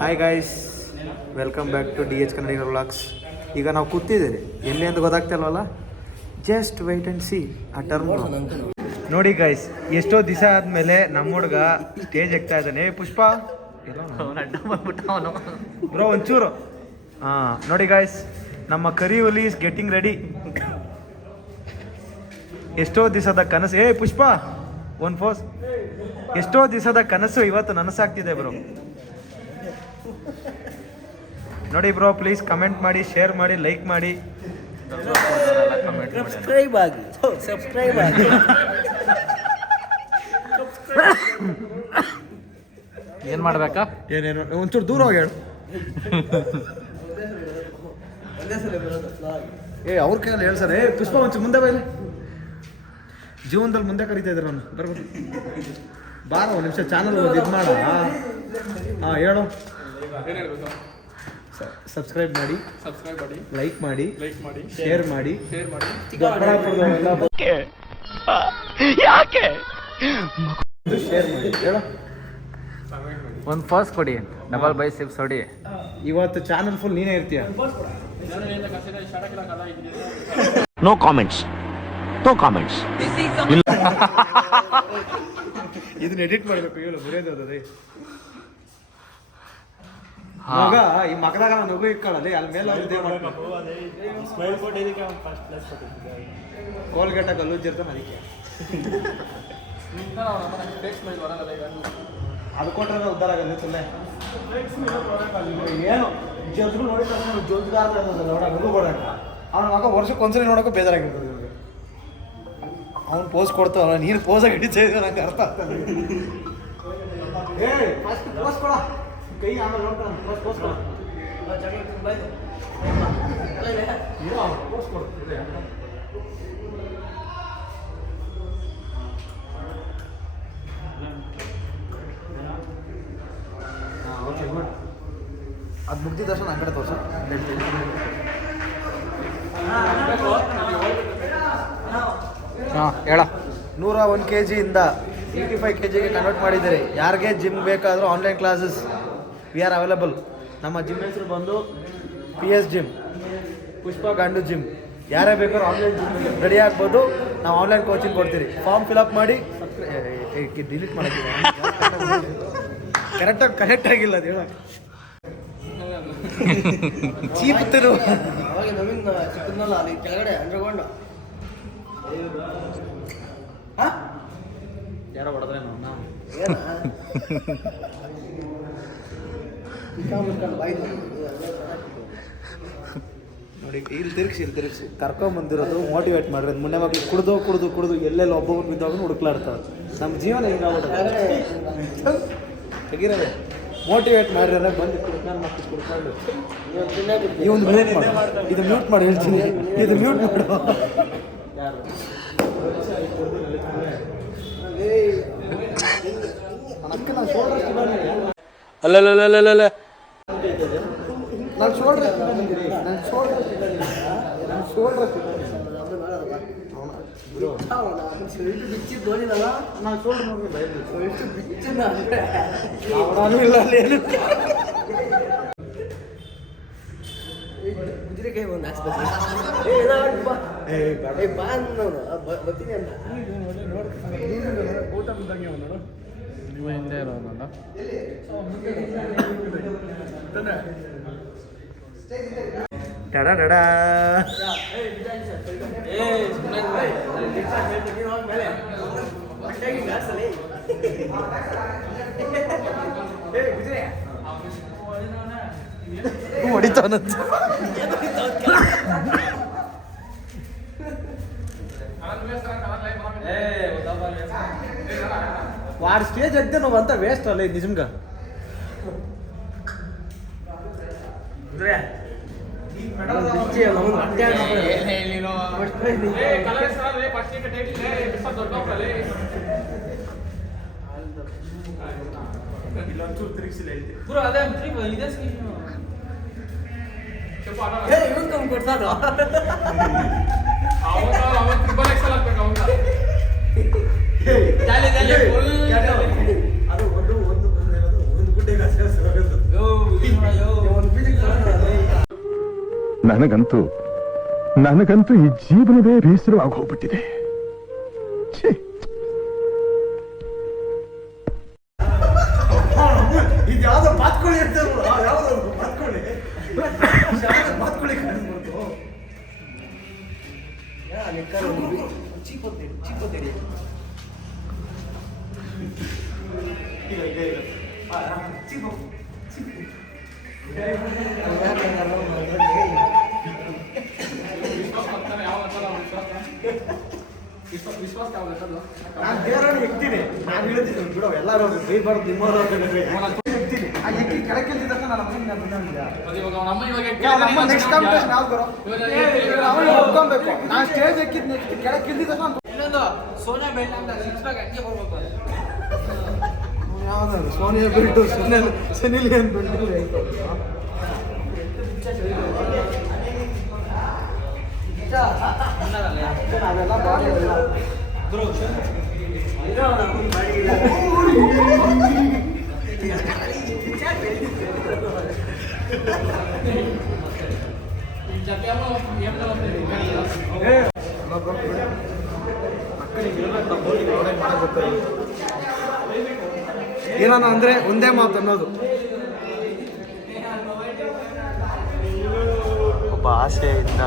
Hi guys, welcome back to DH Kannadiga vlogs. ಈಗ ನಾವು ಕೂತಿದ್ದೀರಿ ಎಲ್ಲಿ ಅಂತ ಗೊತ್ತಾಗ್ತಿಲ್ವಲ್ಲ, ಜಸ್ಟ್ ವೆಯ್ಟ್ ಆ್ಯಂಡ್ ಸಿ ಆ ಟರ್ಮ್. ನೋಡಿ ಗಾಯ್ಸ್, ಎಷ್ಟೋ ದಿವಸ ಆದಮೇಲೆ ನಮ್ಮ ಹುಡುಗ ಸ್ಟೇಜ್ ಎಕ್ತಾ ಇದ್ದಾನೆ. ಪುಷ್ಪ ಬ್ರೋ ಒಂಚೂರು. ಹಾಂ ನೋಡಿ ಗಾಯ್ಸ್, ನಮ್ಮ ಕರಿ ಹುಲಿ ಇಸ್ ಗೆಟ್ಟಿಂಗ್ ರೆಡಿ. ಎಷ್ಟೋ ದಿವಸದ ಕನಸು. ಪುಷ್ಪ ಒಂದು ಫೋಸ್. ಎಷ್ಟೋ ದಿವಸದ ಕನಸು ಇವತ್ತು ನನಸಾಗ್ತಿದೆ ಬ್ರೋ. ನೋಡಿ ಬ್ರೋ, ಪ್ಲೀಸ್ ಕಮೆಂಟ್ ಮಾಡಿ, ಶೇರ್ ಮಾಡಿ, ಲೈಕ್ ಮಾಡಿ, ಸಬ್ಸ್ಕ್ರೈಬ್ ಆಗಿ. ಏನು ಮಾಡ್ಬೇಕಾ? ಏನೇನು ಒಂಚೂರು ದೂರ ಹೋಗಿ ಹೇಳು. ಅವ್ರ ಕೈಯಲ್ಲಿ ಹೇಳಿ ಸರ್. ಪುಷ್ಪ ಒಂಚೂರು ಮುಂದೆ ಬೈಲಿ. ಜೀವನದಲ್ಲಿ ಮುಂದೆ ಕರಿತಾ ಇದ್ದಾರೆ ನಾನು. ಬರ್ಬೋದು ಬಾರ ಒಂದು ನಿಮಿಷ, ಚಾನಲ್ ಇದು ಮಾಡ. ಹಾಂ ಹೇಳು. ಸಬ್ಸ್ಕ್ರೈಬ್ ಮಾಡಿ, ಲೈಕ್ ಮಾಡಿ, ಶೇರ್ ಮಾಡಿ. ಯಾಕೆ ಶೇರ್ ಮಾಡಿ ಹೇಳು. ಒಂದು ಫಾಸ್ಟ್ ಕೊಡಿ, ಡಬಲ್ ಬೈಸಿಪ್ಸ್ ಹೊಡಿ. ಇವತ್ತು ಚಾನಲ್ ಫುಲ್ ನೀನೇ ಇರ್ತೀಯ. No comments. ಇದನ್ನ ಎಡಿಟ್ ಮಾಡಬೇಕು. ಹೇಳು ಬರೆಯೋದೇ ಮಗ. ಈ ಮಗದಾಗ ನಗು ಇಟ್ಕೊಳ್ಳಲ್ಲಿ ಅಲ್ಲಿ ಮೇಲೆ ಕೋಲ್ಗೇಟ ಗಲ್ಲೂಜಿರ್ತಾನೆ. ಅದಕ್ಕೆ ಅದು ಕೊಟ್ಟರೆ ಉದ್ದಾರ ಆಗಲ್ಲ. ಸುಮ್ಮನೆ ಏನು ಜಲ್ದ್ರು ನೋಡಿ ಜೋಲ್ಗಾರ ನಗು ಕೊಡೋಣ. ಅವನ ಮಗ ವರ್ಷಕ್ಕೆ ಒಂದ್ಸರಿ ನೋಡೋಕೆ ಬೇಜಾರಾಗಿರ್ತದೆ. ಅವ್ನು ಪೋಸ್ ಕೊಡ್ತಾವ, ನೀನು ಪೋಸಾಗಿ ಹಿಡಿತಾ ಇದ್ದ. ನಂಗೆ ಅರ್ಥ ಆಗ್ತದೆ. ಫಸ್ಟ್ ಪೋಸ್ ಕೊಡ, ಕೈ ಆಮೇಲೆ ನೋಡ್ತಾನೆ. ಪೋಸ್ ಕೊಡ, ಪೋಸ್ ಕೊಡ್ತಿದ್ದೆ. ಅದು ಮುಗ್ದಿದ ತಕ್ಷಣ ನನ್ನ ಕಡೆ ತೋರ್ಸ. ಹಾಂ ಹೇಳ. 101 kg ಇಂದ 85 kgಗೆ ಕನ್ವರ್ಟ್ ಮಾಡಿದ್ದೀರಿ. ಯಾರಿಗೆ ಜಿಮ್ ಬೇಕಾದರೂ online classes we are available. ನಮ್ಮ ಜಿಮ್ ಹೆಸರು ಬಂದು PS ಜಿಮ್, ಪುಷ್ಪ ಗಾಂಡು ಜಿಮ್. ಯಾರೇ ಬೇಕಾದ್ರೂ ಆನ್ಲೈನ್ ಜಿಮ್ ರೆಡಿ ಆಗ್ಬೋದು. ನಾವು ಆನ್ಲೈನ್ ಕೋಚಿಂಗ್ ಕೊಡ್ತೀರಿ. ಫಾರ್ಮ್ ಫಿಲಪ್ ಮಾಡಿ. ಡಿಲೀಟ್ ಮಾಡೋಕ್ಕಿಲ್ಲ, ಕರೆಕ್ಟ್ ಆಗಿಲ್ಲ ಅದು ಹೇಳ. ಚೀಪತ್ತರು ಅವಾಗ ನವೀನ್ ಚಿಕ್ಕದ್ನಲ್ಲ, ಅಲ್ಲಿ ಕೆಳಗಡೆ ಅಂಡರ್ಗೊಂಡು ಯಾರೋ ಹೊಡೆದ್ರೆ ನೋಡಿ. ಇಲ್ಲಿ ತಿರುಗಿಸಿ ಕರ್ಕೊಂಬಂದಿರೋದು ಮೋಟಿವೇಟ್ ಮಾಡ್ರಿ. ಮುಂದೆ ಮಕ್ಳು ಕುಡ್ದು ಎಲ್ಲೆಲ್ಲ ಒಬ್ಬೊಬ್ಬರು ಬಿದ್ದಾಗ ಹುಡುಕ್ಲಾಡ್ತಾರೆ. ನಮ್ಮ ಜೀವನ ಹಿಂಗಾಗ್ಬಿಟ್ಟೆ. ತೆಗಿರೋದೆ ಮೋಟಿವೇಟ್ ಮಾಡಿದ್ರೆ ಬಂದು ಕುಡ್ಕೊಂಡು ಇವೊಂದು ಮ್ಯೂಟ್ ಮಾಡು. ಇದು ಮ್ಯೂಟ್ ಮಾಡಿ ಹೇಳ್ತೀನಿ. ಇದು ಮ್ಯೂಟ್ ಮಾಡು. ಯಾರು ಅಲ್ಲ ನಾನು ಶೋಲ್ಡ್ರ್ ಬಿಚ್ಚಿದ್ದು ನೋಡಿದಲ್ಲ. ನಾನು ಶೋಲ್ಡ್ರ್ ನೋಡಿಲ್ಲ. ಕುದುರೆಕಾಯಿ ಒಂದು ಹಾಕ್ಸ್ಬೇಕು. ಬಾ ಬರ್ತೀನಿ ಅಂತ ಊಟ ಬಂದಂಗೆ ನೋಡು. ನೀವು ಹಿಂದೆ ಇರೋದಲ್ಲ. ಟಡಾ ಹೊಡಿತಾನಂತ. వాడి స్టేజ్ ఎక్కితే నువ్వు అంతా వేస్ట్ అలే నిజంగా. ಕೊಡ್ತಾರೋ ಅದು ಒಂದು ಗುಡ್ಡೆ ನನಗಂತೂ ಈ ಜೀವನವೇ ಬೇಸರವಾಗಿ ಹೋಗ್ಬಿಟ್ಟಿದೆ. ಛೇ, ಇದ್ಯಾವುದೋ ಬಾತ್ಕೊಳ್ಳಿ ಇರ್ತಾರಲ್ಲ, ಯಾವುದೋ ಬಾತ್ಕೊಳ್ಳಿ ಬಾತ್ಕೊಳ್ಳಿ ಕಾಣಿಸ್ಬೋದು. ಚೀಪತ್ತೇಡಿ ನಾನು ದೇವರನ್ನು ಎಕ್ತೀನಿ, ನಾನು ಹೇಳ್ತೀನಿ ಬಿಡೋ ಎಲ್ಲರೂ ಬೈಬಾರ್ದು ನಿಮ್ಮವರು ಎಕ್ತೀನಿ. ಆ ಎಕ್ಕಿ ಕೆಳಕ್ಕೆ ಇದ್ದಾಗ ನನ್ನ ನಮ್ಮ ನೆಕ್ಸ್ಟ್ ಕಾಂಪಿಟೇಷನ್ ಯಾವ್ದು ಬರೋ ಅವನು ಒಪ್ಕೊಬೇಕು. ನಾನು ಸ್ಟೇಜ್ ಎಕ್ಕಿದ್ ನೆಕ್ಸ್ಟ್ ಕೆಳಕ್ಕೆ ಇದ್ದಿದ್ದಾಗ ಇನ್ನೊಂದು ಸೋನಾ ಬೆಳ್ಳ ಅಂತ ಸಿಕ್ಸ್ ಪ್ಯಾಕ್ ಹಂಗೆ ಬರ್ಬೇಕು. ಯಾವ್ದು ಸೋನಿಯಾ ಬೆಲ್ಟು ಸುನಿಲ್ ಏನ್ ಬೆಲ್ಟು ಅವೆಲ್ಲ ಬಾಡಿ ಇಲ್ಲ. ಏನಾನ ಅಂದ್ರೆ ಒಂದೇ ಮಾತು ಅನ್ನೋದು. ಒಬ್ಬ ಆಸೆಯಿಂದ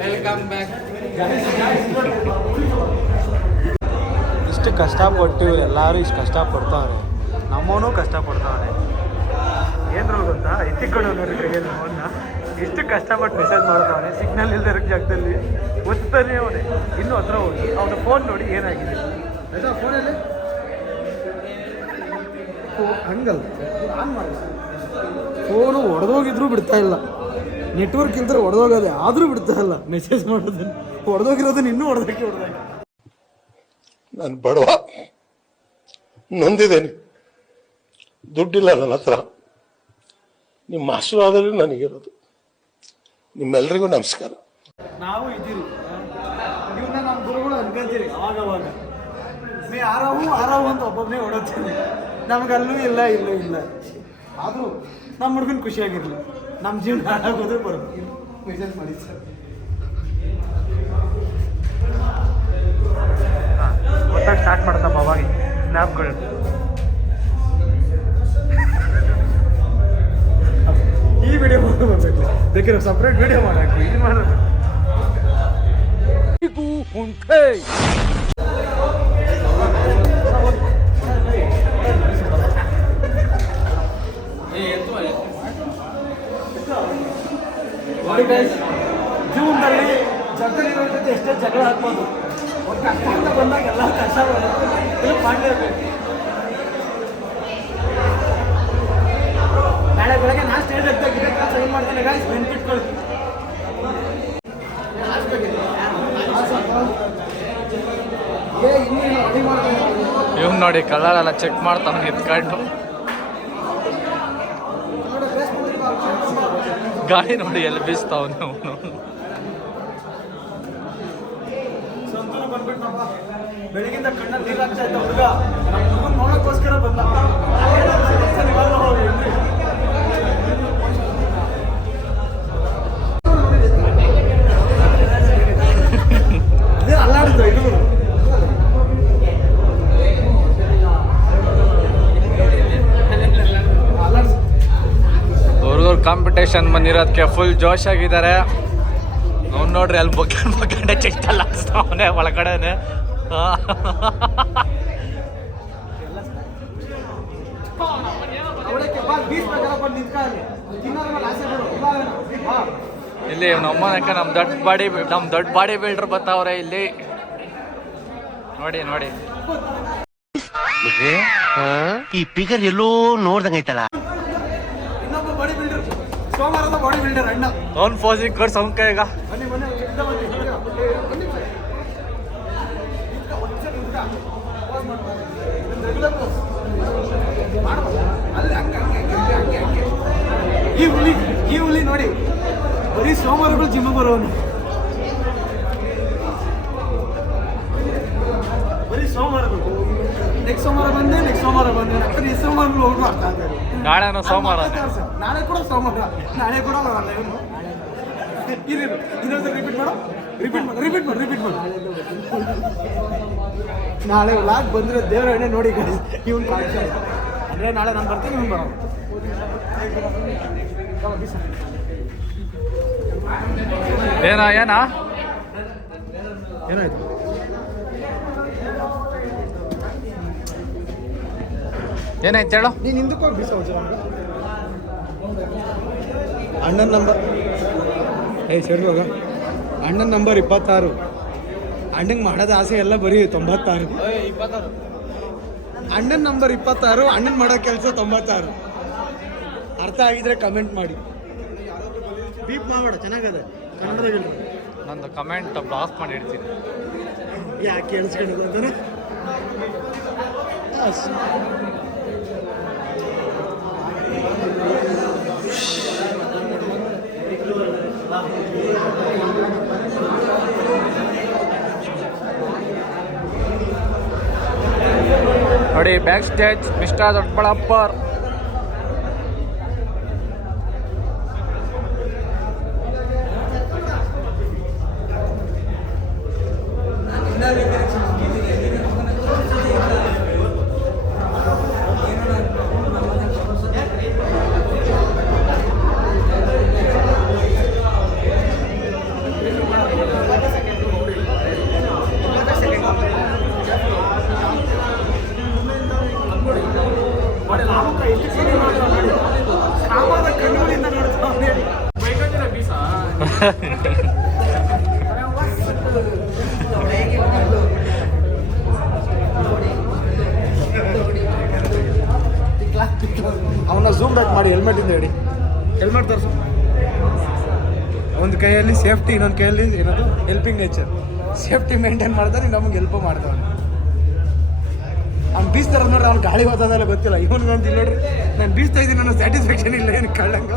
ವೆಲ್ಕಮ್ ಬ್ಯಾಕ್. ಇಷ್ಟು ಕಷ್ಟಪಟ್ಟು ಎಲ್ಲರೂ ಇಷ್ಟು ಕಷ್ಟಪಡ್ತಾವ್ರೆ, ನಮ್ಮವನು ಕಷ್ಟಪಡ್ತಾವ್ರೆ. ಏನ್ರಲ್ಲಿ ಗೊತ್ತಾ, ಎತ್ತಿಕೊಂಡು ನೋಡಿದ್ರೆ ನಮ್ಮನ್ನ ಇಷ್ಟು ಕಷ್ಟಪಟ್ಟು ಮೆಸೇಜ್ ಮಾಡ್ತಾವನೆ, ಸಿಗ್ನಲ್ ಇಲ್ದಿರೋ ಜಾಗದಲ್ಲಿ ಒತ್ತಾನೆ ಅವನೇ. ಇನ್ನೂ ಹತ್ರ ಹೋಗಿ ಅವನ ಫೋನ್ ನೋಡಿ ಏನಾಗಿದೆ ಆಯ್ತಾ, ಫೋನಲ್ಲಿ ಹಂಗಲ್ಲ ಆನ್ ಮಾಡಲ್ಲ. ಫೋನು ಒಡೆದೋಗಿದ್ರು ಬಿಡ್ತಾ ಇಲ್ಲ, ನೆಟ್ವರ್ಕ್ ಇಲ್ದ್ರೆ ಒಡೆದೋಗದೆ ಆದರೂ ಬಿಡ್ತಾ ಇಲ್ಲ ಮೆಸೇಜ್ ಮಾಡೋದನ್ನು. ಹೊಡೆದೋಗಿರೋದನ್ನ ಇನ್ನೂ ಹೊಡೆದಾಕಿ. ನಾನು ಬಡವ, ನೊಂದಿದ್ದೇನೆ, ದುಡ್ಡಿಲ್ಲ ನನ್ನ ಹತ್ರ. ನಿಮ್ಮ ಆಶೀರ್ವಾದವೇ ನನಗಿರೋದು. ನಿಮ್ಮೆಲ್ಲರಿಗೂ ನಮಸ್ಕಾರ. ನಾವು ಇದ್ದೀರಿ, ಇವನ್ನ ನಮ್ಮ ಗುರುಗಳು ಅನ್ಕೊಂತೀರಿ ಅವಾಗವಾಗ. ಮೇ ಆರಾವು ಅಂತ ಒಬ್ಬೊಬ್ಬನೇ ಓಡೋಗ್ತೀನಿ. ನಮಗಲ್ಲೂ ಇಲ್ಲ, ಇಲ್ಲೂ ಇಲ್ಲ. ಆದರೂ ನಮ್ಮ ಹುಡುಗನ ಖುಷಿಯಾಗಿರಲಿ, ನಮ್ಮ ಜೀವನ ಹಾಳಾಗೋದು ಬರೋದು. ಮೆಸೇಜ್ ಮಾಡಿ ಸರ್. ಒಟ್ಟಾಗಿ ಸ್ಟಾರ್ಟ್ ಮಾಡ್ತಮ್ಮ ಅವಾಗ ಸ್ನ್ಯಾಪ್ಗಳು. ಈ ವಿಡಿಯೋ ಬರ್ಬೇಕು, ಬೇಕಿರೋ ಸಪ್ರೇಟ್ ವಿಡಿಯೋ ಮಾಡಾಕಿ. ಇದು ಮಾಡೋದು ಜೀವನದಲ್ಲಿ ಜಗಲಿರೋ ಜೊತೆ ಎಷ್ಟೇ ಜಗಳ ಆಗ್ಬೋದು, ಒಂದು ಕಷ್ಟ ಅಂತ ಬಂದಾಗ ಎಲ್ಲ ಕಷ್ಟ ಮಾಡಲೇಬೇಕು. ನಾಳೆ ಬೆಳಗ್ಗೆ ನಾನು ಸ್ಟೇಜ್ ಆಗ್ತಾಗಿದೆ ಸೈನ್ ಮಾಡ್ತೀನಿ ಗಾಯ್ಸ್, ಬೆನಿಫಿಟ್ಗಳು. ಇವ್ನು ನೋಡಿ ಕಲರ್ ಎಲ್ಲ ಚೆಕ್ ಮಾಡ್ತಾವನು ಎತ್ಕೊಂಡು. ಗಾಡಿ ನೋಡಿ ಎಲ್ಲಿ ಬೀಸ್ತಾವನು ಅವನು. ಸಂತೂರು ಬಂದ್ಬಿಟ್ಟಪ್ಪ, ಬೆಳಗಿಂದ ಕಣ್ಣಲ್ಲಿ ನೀರಾಗ್ತಾ ಇದ್ದ ಹುಡುಗ ನಮ್ಮ ಹುಡುಗನ್ ನೋಡೋಕ್ಕೋಸ್ಕರ ಬಂದ. ಅಲ್ಲಾಡಿದ್ದು ಇದು ಹುಡುಗರು ಕಾಂಪಿಟೇಷನ್ ಬಂದಿರೋದಕ್ಕೆ ಫುಲ್ ಜೋಶ್ ಆಗಿದ್ದಾರೆ. ಅವ್ನು ನೋಡ್ರಿ ಅಲ್ಲಿ ಬಗ್ಗಂಡೆ ಚೆಟ್ಟಲ್ಲ ಅವನೇ ಒಳಗಡೆನೆ. ಇಲ್ಲಿ ನಮ್ಮನಕ ನಮ್ಮ ದೊಡ್ಡ ಬಾಡಿ ಬಿಲ್ಡರ್ ಬರ್ತಾವ್ರೆ ಇಲ್ಲಿ. ನೋಡಿ ನೋಡಿ ಈ ಪಿಗರ್ ಎಲ್ಲೋ ನೋಡ್ದಂಗೈತಲ್ಲ. ಇನ್ನೊಬ್ಬ ಬಾಡಿ ಬಿಲ್ಡರ್, ಸೋಮವಾರದ ಬಾಡಿ ಬಿಲ್ಡರ್ ಅಣ್ಣ. ಅವ್ನು ಫೋಸಿಂಗ್ ಕೊಡ್ ಸಂಕ ಈಗ. ಬನ್ನಿ ಬನ್ನಿ ಈ ಹುಲಿ ನೋಡಿ, ಬರೀ ಸೋಮವಾರಗಳು ಜಿಮ್ ಬರೋನು, ಬರೀ ಸೋಮವಾರಗಳು. ನೆಕ್ಸ್ಟ್ ಸೋಮವಾರ ಬಂದೆ ಯಾಕಂದ್ರೆ ಈ ಸೋಮವಾರ ಹೋಗಿ ಮಾಡ್ತಾ ಇದ್ದಾರೆ. ನಾಳೆನೂ ಸೋಮವಾರ ನಾಳೆ ಕೂಡ ಸೋಮವಾರ, ನಾಳೆ ಕೂಡ ಇನ್ನೊಂದು ರಿಪೀಟ್ ಮಾಡು. ನಾಳೆ ವ್ಲಾಗ್ ಬಂದ್ರೆ ದೇವ್ರ ಎಣ್ಣೆ ನೋಡಿ ಗೈಸ್, ಇವ್ನು ಕಾಣಿಸ ಅಂದರೆ ನಾಳೆ ನಾನು ಬರ್ತೀನಿ, ಇವ್ನು ಬರೋದು. ಏನಾ ಏನಾಯ್ತು? ಏನಾಯ್ತು ಹೇಳು. ನೀನು ಹಿಂದಕ್ಕೆ ಹೋಗಿ ಬೀಸ ಅಣ್ಣನ ನಂಬರ್ ಸರಿ ಹೋಗ. ಅಣ್ಣನ ನಂಬರ್ 26. ಅಣ್ಣಂಗೆ ಮಾಡೋದು ಆಸೆ ಎಲ್ಲ ಬರೀ 96. ಅಣ್ಣನ ನಂಬರ್ 26, ಅಣ್ಣನ ಮಾಡೋ ಕೆಲಸ 96. ಅರ್ಥ ಆಗಿದ್ರೆ ಕಮೆಂಟ್ ಮಾಡಿ. ಬೀಪ್ ಮಾಡಬೇಡ, ಚೆನ್ನಾಗದೆ ಕನ್ನಡದಾಗ. ನಂದು ಕಮೆಂಟ್ ಬ್ಲಾಕ್ ಮಾಡಿ ಇಡ್ತೀನಿ. ಯಾಕೆ ಕೇಳಿಸ್ಕೊಂಡಿಲ್ಲ ಅಂತಾನೆ. ನೋಡಿ ಬ್ಯಾಕ್ ಸ್ಟೇಜ್ ಮಿಸ್ಟರ್ ದೊಡ್ಡಬಳ್ಳಾಪುರ್. ಅವನ್ನ ಝೂಮ್ ಬ್ಯಾಕ್ ಮಾಡಿ ಹೆಲ್ಮೆಟಿಂದ ಹೇಳಿ. ಹೆಲ್ಮೆಟ್ ತರಿಸು. ಒಂದು ಕೈಯಲ್ಲಿ ಸೇಫ್ಟಿ, ಇನ್ನೊಂದು ಕೈಯಲ್ಲಿ ಏನದು ಹೆಲ್ಪಿಂಗ್ ನೇಚರ್. ಸೇಫ್ಟಿ ಮೇಂಟೈನ್ ಮಾಡ್ತಾನೆ, ನಮ್ಗೆ ಹೆಲ್ಪ್ ಮಾಡ್ತಾನೆ. ಅವ್ನು ಬೀಸ್ತಾರೆ ನೋಡ್ರಿ, ಅವ್ನು ಗಾಳಿ ಹೋಗೋದೆಲ್ಲ ಗೊತ್ತಿಲ್ಲ. ಇವನು ನಾನು ಇಲ್ಲಿ ನೋಡ್ರಿ, ನಾನು ಬೀಸ್ತಾ ಇದ್ದೀನಿ ಅನ್ನೋ ಸ್ಯಾಟಿಸ್ಫ್ಯಾಕ್ಷನ್ ಇಲ್ಲ ಏನು ಕಳ್ಳಂಗ.